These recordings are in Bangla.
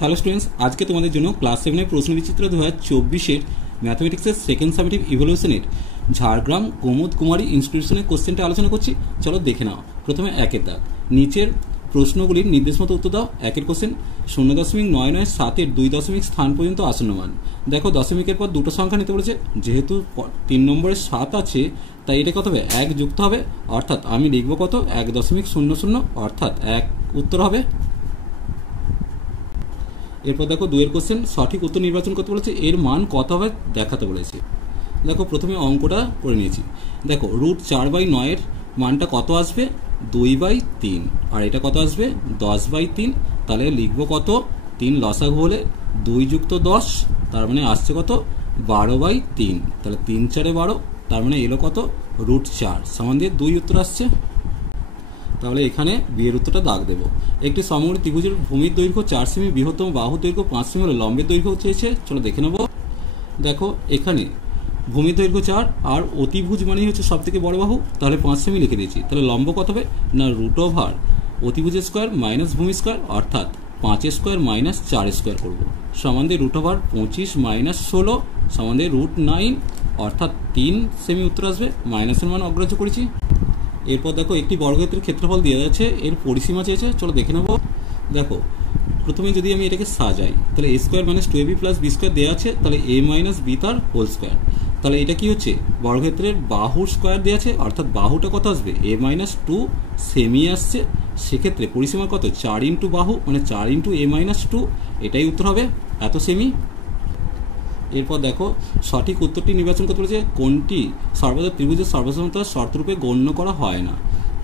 হ্যালো স্টুডেন্টস, আজকে তোমাদের জন্য ক্লাস 7 এর প্রশ্নবিচিত্র 2024 ম্যাথমেটিক্সের সেকেন্ড সামেটিভ ইভ্যালুয়েশনের ঝাড়গ্রাম কুমুদ কুমারী ইনস্টিটিউশনের কোশ্চেনটা আলোচনা করছি। চলো দেখে নাও। প্রথমে একের দাগ, নিচের প্রশ্নগুলির নির্দেশ মতো উত্তর দাও। একের কোশ্চেন, 0.99 2 দশমিক স্থান পর্যন্ত আসন্ন মান। দেখো দশমিকের পর দুটো সংখ্যা নিতে বলেছে, যেহেতু 3 নম্বরে 7 আছে তাই এটা কত হবে, 1 যুক্ত হবে, অর্থাৎ আমি লিখবো কত 1.00, অর্থাৎ 1 উত্তর হবে। এরপর দেখো 2 এর কোশ্চেন, সঠিক উত্তর নির্বাচন করতে বলেছে, এর মান কত হবে দেখাতে বলেছে। দেখো প্রথমে অঙ্কটা করে নিয়েছি। দেখো √4/9 এর মানটা কত আসবে, 2/3, আর এটা কত আসবে 10/3। তাহলে লিখবো কত, 3 লসাগু হলে 2 যুক্ত 10, তার মানে আসছে কত 12/3। তাহলে 3 4 12, তার মানে এলো কত √4 সমান দিয়ে 2 উত্তর আসছে। তাহলে এখানে বিয়ের উত্তরটা দাগ দেবো। একটি সমকোণী ত্রিভুজের ভূমির দৈর্ঘ্য 4 সেমি, বৃহত্তম বাহুর দৈর্ঘ্য 5 সেমি হলে লম্বের দৈর্ঘ্য চেয়েছে। চলো দেখে নেবো। দেখো এখানে ভূমির দৈর্ঘ্য 4 আর অতিভুজ মানেই হচ্ছে সব থেকে বড় বাহু, তাহলে 5 সেমি লিখে দিয়েছি। তাহলে লম্ব কত হবে না, √ অতিভুজের স্কোয়ার মাইনাস ভূমি স্কোয়ার, অর্থাৎ 5 স্কোয়ার মাইনাস 4 স্কোয়ার করবো, সমান দিয়ে √25 মাইনাস 16 সমান দিয়ে √9, অর্থাৎ 3 সেমি উত্তর আসবে। মাইনাসের মান অগ্রাহ্য করেছি। এরপর দেখো একটি বর্গক্ষেত্রের ক্ষেত্রফল দেওয়া যাচ্ছে, এর পরিসীমা চেয়েছে। চলো দেখে নেবো। দেখো প্রথমে যদি আমি এটাকে সাজাই, তাহলে a² - 2ab + b² দেওয়া আছে, তাহলে a - b তার হোল স্কোয়ার। তাহলে এটা কি হচ্ছে, বর্গক্ষেত্রের বাহুর স্কোয়ার দেওয়া আছে, অর্থাৎ বাহুটা কত আসবে a - 2 সেমি আসছে। সেক্ষেত্রে পরিসীমা কত, 4 ইন্টু বাহু মানে 4 ইন্টু a - 2, এটাই উত্তর হবে, এত সেমি। এরপর দেখো সঠিক উত্তরটি নির্বাচন করতে বলেছে, কোনটি সর্বদা ত্রিভুজের সর্বসমতার শর্তরূপে গণ্য করা হয় না।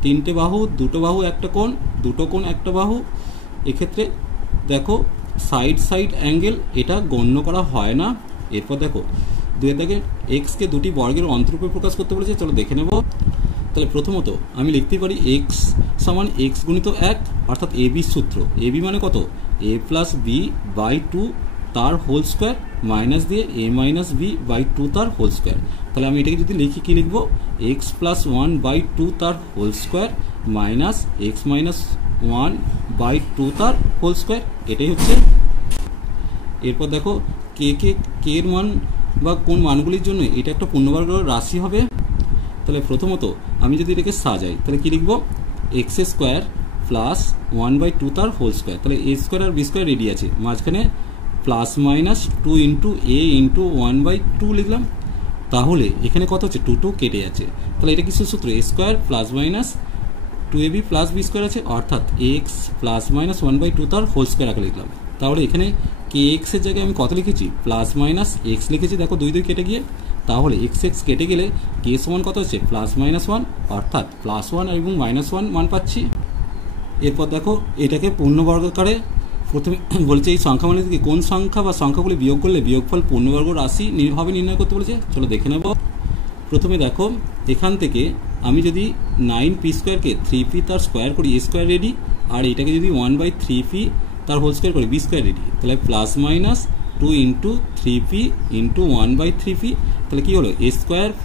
3টে বাহু, 2টো বাহু, একটা কোণ, 2টো কোণ, একটা বাহু। এক্ষেত্রে দেখো সাইড অ্যাঙ্গেল এটা গণ্য করা হয় না। এরপর দেখো 2 এর দাগে এক্সকে দুটি বর্গের অন্তরূপে প্রকাশ করতে বলেছে। চলো দেখে নেব। তাহলে প্রথমত আমি লিখতে পারি এক্স সমান এক্স গুণিত 1, অর্থাৎ এবি সূত্র। এবি মানে কত, a + b/2 তার হোল স্কোয়ার মাইনাস দিয়ে a - b/2 তার হোল স্কোয়ার। তাহলে আমি এটাকে যদি লিখি, কি লিখবো, x + 1/2 তার হোল স্কোয়ার মাইনাস x - 1/2 তার হোল স্কোয়ার, এটাই হচ্ছে। এরপর দেখো কে এর মান বা কোন মানগুলির জন্য এটা একটা পূর্ণবর্গ রাশি হবে। তাহলে প্রথমত আমি যদি এটাকে সাজাই, তাহলে কি লিখবো, x² + 1/2 তার হোল স্কোয়ার। তাহলে a² আর b² রেডি আছে, মাঝখানে +- 2 ইন্টু a ইন্টু 1/2 লিখলাম। তাহলে এখানে কত হচ্ছে, 2 কেটে যাচ্ছে। তাহলে এটা কিসের সূত্র, a² + -2ab + b² আছে, অর্থাৎ x + -1/2 তার হোল স্কোয়ার আগে লিখলাম। তাহলে এখানে kx এর জায়গায় আমি কত লিখেছি, +- x লিখেছি। দেখো 2 কেটে গিয়ে, তাহলে x কেটে গেলে k সমান কত হচ্ছে, +-1, অর্থাৎ +1 এবং -1 মান পাচ্ছি। এরপর দেখো এটাকে পূর্ণবর্গাকারে প্রথমে বলছে, এই সংখ্যা মানে থেকে কোন সংখ্যা বা সংখ্যাগুলি বিয়োগ করলে বিয়োগফল পূর্ণবর্গ রাশি হবে নির্ণয় করতে বলেছে। চলো দেখে নেব। প্রথমে দেখো এখান থেকে আমি যদি 9p² 3p তার স্কোয়ার করি, a² রেডি, আর এটাকে যদি 1/3p তার হোল স্কোয়ার করি, b² রেডি। তাহলে +-2 ইন্টু 3p ইন্টু 1/3p, তাহলে কি হলো, a² +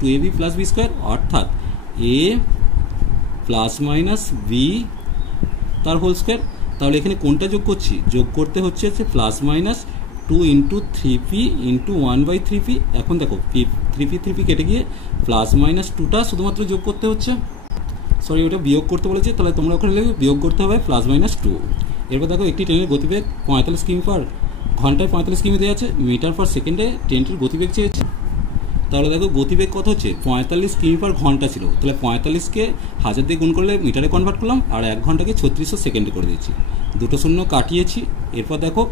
-2ab + b², অর্থাৎ a + b তার হোল স্কোয়ার। তাহলে এখানে কোনটা যোগ করছি, যোগ করতে হচ্ছে +-2 ইন্টু 3p ইন্টু 1/3p। এখন দেখো 3p কেটে গিয়ে +-2টা শুধুমাত্র যোগ করতে হচ্ছে, সরি ওটা বিয়োগ করতে বলেছে। তাহলে তোমরা ওখানে লিখবে বিয়োগ করতে হবে +-2। এরপর দেখো একটি ট্রেনের গতিবেগ 45 কিমি পার ঘন্টায় 45 কিমি দেওয়া আছে, মিটার পার সেকেন্ডে ট্রেনটির গতিবেগ চেয়েছে। তাহলে দেখো গতিবেগ কত হচ্ছে, 45 কিমি পার ঘন্টা ছিল। তাহলে 45কে 1000 দিয়ে গুণ করলে মিটারে কনভার্ট করলাম, আর 1 ঘন্টাকে 3600 সেকেন্ডে করে দিয়েছি। দুটো শূন্য কাটিয়েছি। এরপর দেখো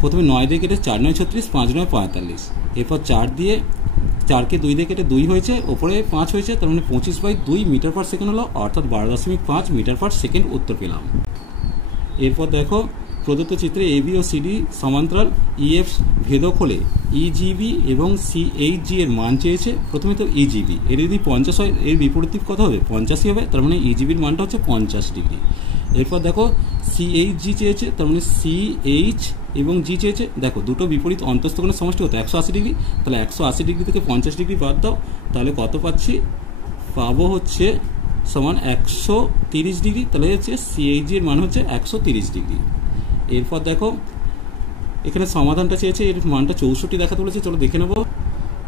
প্রথমে 9 দিয়ে কেটে 4 9 36, 5 9 45। এরপর 4কে 2 দিয়ে কেটে 2 হয়েছে, ওপরে 5 হয়েছে, তার মানে 25/2 মিটার পার সেকেন্ড হলো, অর্থাৎ 12.5 মিটার পার সেকেন্ড উত্তর পেলাম। এরপর দেখো প্রদত্ত চিত্রে AB ও CD সমান্তরাল, EF ভেদক হলে EGB এবং CHG এর মান চেয়েছে। প্রথমে তো EGB এর যদি 50 হয়, এর বিপরীত কত হবে, 85 হবে, তার মানে EGBর মানটা হচ্ছে 50 ডিগ্রি। এরপর দেখো CHG চেয়েছে, তার মানে CH এবং G চেয়েছে। দেখো দুটো বিপরীত অন্তস্থ কোণের সমষ্টি হতো 180 ডিগ্রি। তাহলে 180 ডিগ্রি থেকে 50 ডিগ্রি বাদ দাও, তাহলে কত পাচ্ছি, পাবো হচ্ছে সমান 130 ডিগ্রি। তাহলে হচ্ছে CHG এর মান হচ্ছে 130 ডিগ্রি। এরপর দেখো এখানে সমাধানটা চেয়েছে, এর মানটা 64 দেখাতে বলেছে। চলো দেখে নেবো।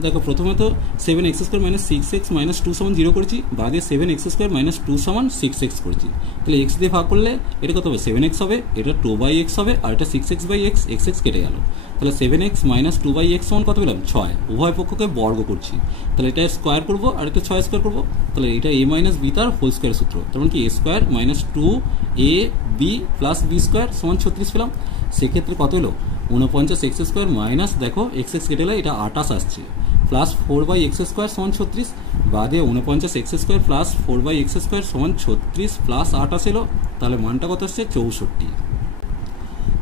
দেখো প্রথমে তো 7x² - 6x - 2 = 0 করেছি, বাদে 7x² - 2 = 6x করেছি। তাহলে x দিয়ে ভাগ করলে এটা কত হবে? 7x হবে, এটা 2/x হবে, আর এটা 6x/x, x কেটে গেল। তাহলে 7x - 2/x = কত পেলাম? 6। উভয় পক্ষকে বর্গ করছি, তাহলে এটা স্কোয়ার করবো আর এটা 6 স্কোয়ার করবো। তাহলে এটা a - b তার হোল স্কোয়ার সূত্র, তার মানে কি a² - 2ab + b² = 36 পেলাম। সেক্ষেত্রে কত হলো? 49x² মাইনাস দেখো x কেটে গেলে এটা 28 আসছে, প্লাস 4/x² = 36, বাদে 49x² প্লাস 4/x² = 36 প্লাস 28 এলো। তাহলে মানটা কত আসছে? 64।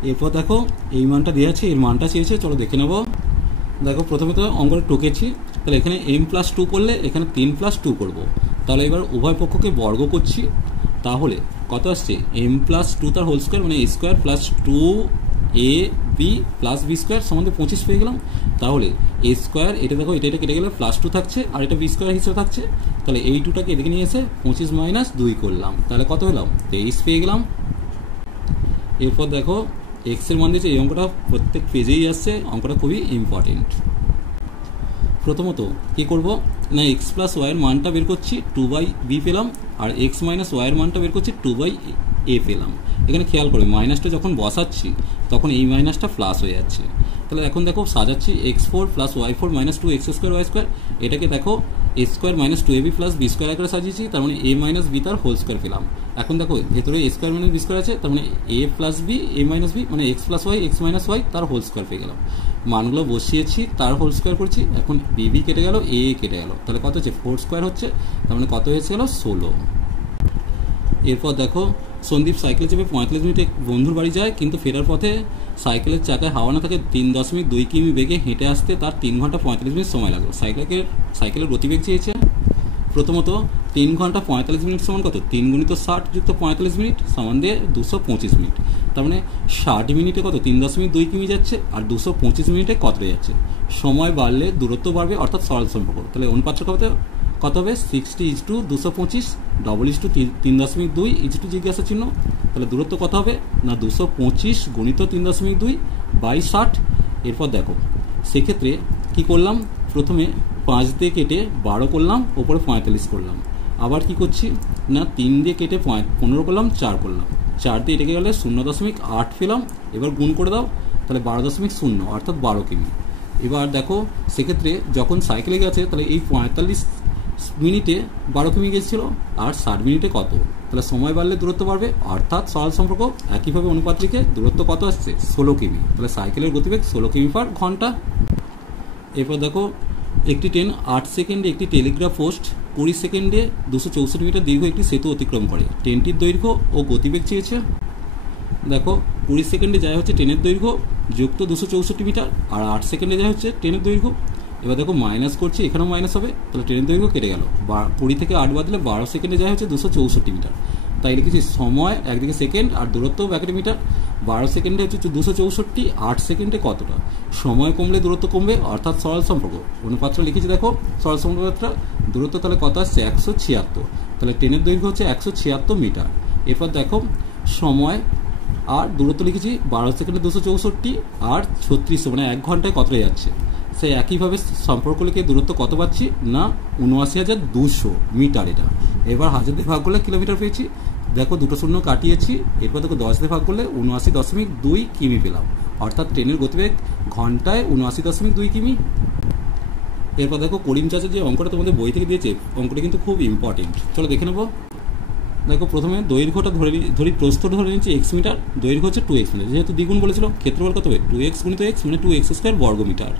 এরপর দেখো এই মানটা দেওয়া আছে, এর মানটা চেয়েছে। চলো দেখে নেবো। দেখো প্রথমে তো অঙ্কটা টুকেছি, তাহলে এখানে m+2 করলে এখানে 3+2 করবো। তাহলে এবার উভয় পক্ষকে বর্গ করছি, তাহলে কত আসছে? m+2 তার হোল স্কোয়ার মানে a² + 2ab + b² = 25 পেয়ে গেলাম। তাহলে a² এটা দেখো এটা কেটে গেলে +2 থাকছে, আর এটা b² হিসেবে থাকছে। তাহলে এই 2টাকে এদিকে নিয়ে এসে 25 - 2 করলাম, তাহলে কত পেলাম? 23 পেয়ে গেলাম। এরপর দেখো এক্স এর মান দিয়েছে, এই অঙ্কটা প্রত্যেক পেজেই আসছে, অঙ্কটা খুবই ইম্পর্টেন্ট। প্রথমত কী করব না, x + y এর মানটা বের করছি, 2/b পেলাম, আর x - y এর মানটা বের করছি, 2/a পেলাম। এখানে খেয়াল করবে মাইনাসটা যখন বসাচ্ছি তখন এই মাইনাসটা প্লাস হয়ে যাচ্ছে। তাহলে এখন দেখো সাজাচ্ছি x4 + y4 - 2x² y², এটাকে দেখো a² - 2ab + b² আকারে সাজিয়েছি, তার মানে a - b তার হোল স্কোয়ার পেলাম। এখন দেখো ভেতরে a² - b² আছে, তার মানে a + b a - b মানে x + y x - y তার হোল স্কোয়ার পেয়ে গেলাম। মানগুলো বসিয়েছি, তার হোল স্কোয়ার করছি, এখন b কেটে গেল, a কেটে গেল, তাহলে কত হচ্ছে? 4² হচ্ছে, তার মানে কত হয়েছে? 16। এরপর দেখো সন্দীপ সাইকেলে চেপে 45 মিনিটে বন্ধুর বাড়ি যায়, কিন্তু ফেরার পথে সাইকেলের চাকায় হাওয়া না থাকে, 3.2 কিমি বেগে হেঁটে আসতে তার 3 ঘন্টা 45 মিনিট সময় লাগলো। সাইকেলের গতিবেগ চেয়েছে। প্রথমত 3 ঘন্টা 45 মিনিট সমান কত? 3 × 60 + 45 মিনিট সমান দিয়ে 225 মিনিট। তার মানে 60 মিনিটে কত? 3.2 কিমি যাচ্ছে, আর 225 মিনিটে কতটা যাচ্ছে? সময় বাড়লে দূরত্ব বাড়বে, অর্থাৎ সরল সম্পর্ক। তাহলে অনুপাতটা কত হবে? 60:225 3.2 জিজ্ঞাসা চিহ্ন। তাহলে দূরত্ব কত হবে? না 225 × 3.2/60। এরপর দেখো সেক্ষেত্রে কি করলাম, প্রথমে 5 দিয়ে কেটে 12 করলাম, ওপরে 45 করলাম। আবার কি করছি না 3 দিয়ে কেটে 15 করলাম, 4 করলাম, 4 দিয়ে এটাকে গেলে 0.8 পেলাম। এবার গুণ করে দাও, তাহলে 12.0 অর্থাৎ 12 কিমি। এবার দেখো সেক্ষেত্রে যখন সাইকেলে গেছে তাহলে এই 45 মিনিটে 12 কিমি গেছিলো, আর 60 মিনিটে কত? তাহলে সময় বাড়লে দূরত্ব বাড়বে, অর্থাৎ সরল সম্পর্ক। একইভাবে অনুপাত লিখে দূরত্ব কত আসছে? 16 কিমি। তাহলে সাইকেলের গতিবেগ 16 কিমি/ঘন্টা। এরপর দেখো একটি ট্রেন 8 সেকেন্ডে একটি টেলিগ্রাফ পোস্ট 20 সেকেন্ডে 264 মিটার দীর্ঘ একটি সেতু অতিক্রম করে। ট্রেনটির দৈর্ঘ্য ও গতিবেগ চেয়েছে। দেখো 20 সেকেন্ডে যায় হচ্ছে ট্রেনের দৈর্ঘ্য যুক্ত 264 মিটার, আর 8 সেকেন্ডে যায় হচ্ছে ট্রেনের দৈর্ঘ্য। এবার দেখো মাইনাস করছি, এখানেও মাইনাস হবে, তাহলে ট্রেনের দৈর্ঘ্য কেটে গেল। 20 থেকে 8 বাদ দিলে 12 সেকেন্ডে যায় হচ্ছে 264 মিটার। তাই লিখেছি সময় একদিকে সেকেন্ড আর দূরত্ব ব্র্যাকেটে মিটার। 12 সেকেন্ডে হচ্ছে 264, 8 সেকেন্ডে কতটা? সময় কমলে দূরত্ব কমবে, অর্থাৎ সরল সম্পর্ক। অনুপাতটা লিখেছি দেখো সরল সম্পর্কটা, দূরত্ব তাহলে কত আসছে? 176। তাহলে ট্রেনের দৈর্ঘ্য হচ্ছে 176 মিটার। এরপর দেখো সময় আর দূরত্ব লিখেছি 12 সেকেন্ডে 264 আর 36, মানে 1 ঘন্টায় কতটা যাচ্ছে। সেই একইভাবে সম্পর্ক লিখে দূরত্ব কত পাচ্ছি না ৭৯,২০০ মিটার। এটা এবার 1000 দিয়ে ভাগ করলে কিলোমিটার পেয়েছি। দেখো দুটো শূন্য কাটিয়েছি, এরপর দেখো 10 দিয়ে ভাগ করলে ৭৯.2 কিমি পেলাম, অর্থাৎ ট্রেনের গতিবেগ ঘন্টায় ৭৯.2 কিমি। এরপর দেখো করিম চাচা যে অঙ্কটা তোমাদের বই থেকে দিয়েছে, অঙ্কটা কিন্তু খুব ইম্পর্টেন্ট। চলো দেখে নেবো। দেখো প্রথমে দৈর্ঘ্যটা ধরি প্রস্থটা ধরে নিচ্ছি x মিটার, দৈর্ঘ্য হচ্ছে 2x মিটার, যেহেতু দ্বিগুণ বলেছিল ক্ষেত্রফল কত হবে? 2x × x মানে 2x² বর্গ মিটার।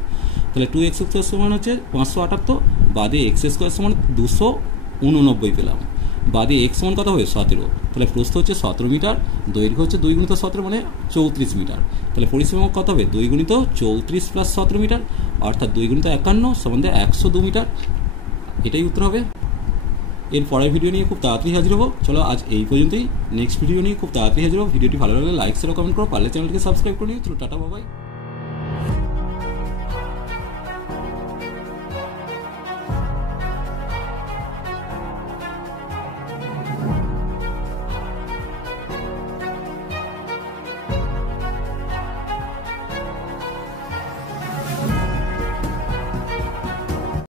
তাহলে 2x² সমান হচ্ছে 578, বাদে x² সমান 289 পেলাম, বাদে x সমান কত হবে? 17। তাহলে প্রস্থ হচ্ছে 17 মিটার, দৈর্ঘ্য হচ্ছে 2 × 17 মানে 34 মিটার। তাহলে পরিসীমা কত হবে? 2 × 34 + 17 মিটার, অর্থাৎ 2 × 51 সমান 102 মিটার। এটাই উত্তর হবে। এর পরের ভিডিও নিয়ে খুব তাড়াতাড়ি হাজির হবো। চলো আজ এই পর্যন্তই, নেক্সট ভিডিও নিয়ে খুব তাড়াতাড়ি হাজির হবো। ভিডিওটি ভালো লাগলে লাইক শেয়ার কমেন্ট করো, পারলে চ্যানেলটিকে সাবস্ক্রাইব করে নিও। চলো টাটা বাবাই।